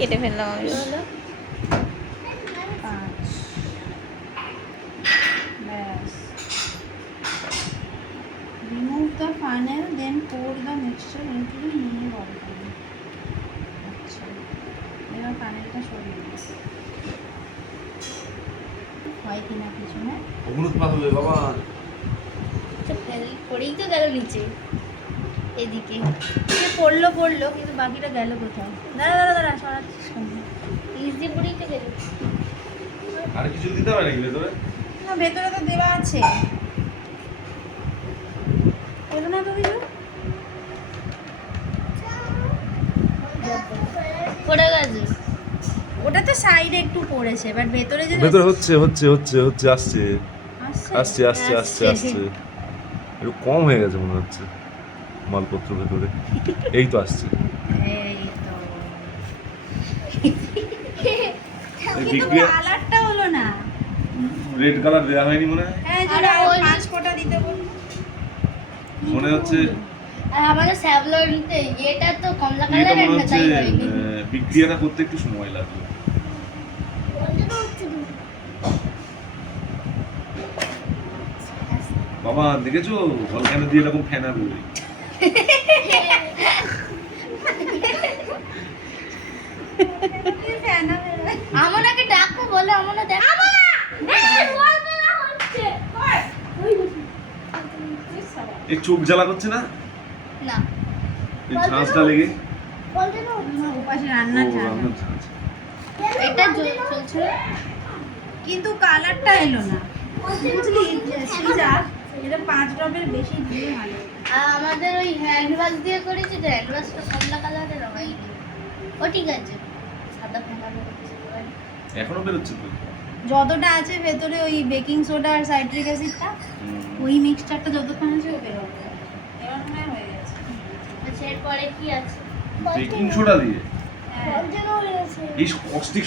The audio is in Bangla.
কেটে ফেললাম আমি। হলো 5 ব্যাস remove the funnel then pour the mixture into the mini ball pan আচ্ছা এবার ফানেলটা সরিয়ে দিই হয় কিনা কিছু না অমৃত পাতলে বাবা তো ফেল পড়েই তো গেল নিচে এদিকে। সে পড়লো কিন্তু বাকিটা গেল কোথায় দাঁড়া সরাচ্ছিস কেন নিচ দিয়ে পড়েই তো গেল। আর কিছু দিতে হবে নাকি ভেতরে? না ভেতরে তো দেওয়া আছে এলো না তো কিছু পড়ে গেছে। ওটা তো সাইডে একটু পড়েছে বাট ভেতরে যে ভেতরে হচ্ছে আসছে আসছে আসছে। একটু কম হয়ে গেছে মনে হচ্ছে মালপত্র ভেতরে। এই তো আসছে। এই তো এই কিন্তু বিক্রিয়া কালারটা হলো না রেড কালার দেওয়া হয়নি মনে হয়। হ্যাঁ আরে যেটা ওই- 5 ফোঁটা দিতে বল মনে হচ্ছে আর আমাদের স্যাভলনতে এটা তো কমলা এটা কালারের মনে না, হচ্ছে তাই হয়নি। বিক্রিয়াটা করতে একটু সময় লাগলো। বাবা দেখেছো ভলক্যানো দিয়ে এরকম ফেনা বলে আমাকে ডাকো বলে আমরা দেখ এই চোখ জ্বালা করছে না না এই ঝাঁঝটা লেগে? উপাসে রান্না ও, চায় না। রান্নার ঝাঁঝ। এটা চলছে না। কিন্তু কালারটা এলো না বুঝলি সিজার এটা 5 ড্রপের বেশি দিয়ে ভালো আর আমাদের ওই হ্যান্ড ওয়াশ দিয়ে করেছি তো হ্যান্ড ওয়াশটা কমলা কালারের হয়নি। ও ঠিক আছে সাদা ফেনা বেরোচ্ছে এবার। এখনো বেরোচ্ছে তো। যতটা আছে ভেতরে ওই বেকিং সোডা আর সাইট্রিক অ্যাসিডটা ওই মিক্সচারটা যতক্ষণ আছে ও বেরোবে এবার মনে হয় হয়ে গেছে আচ্ছা এরপরে কি আছে? বেকিং সোডা দিয়ে হ্যাঁ এই অস্টিক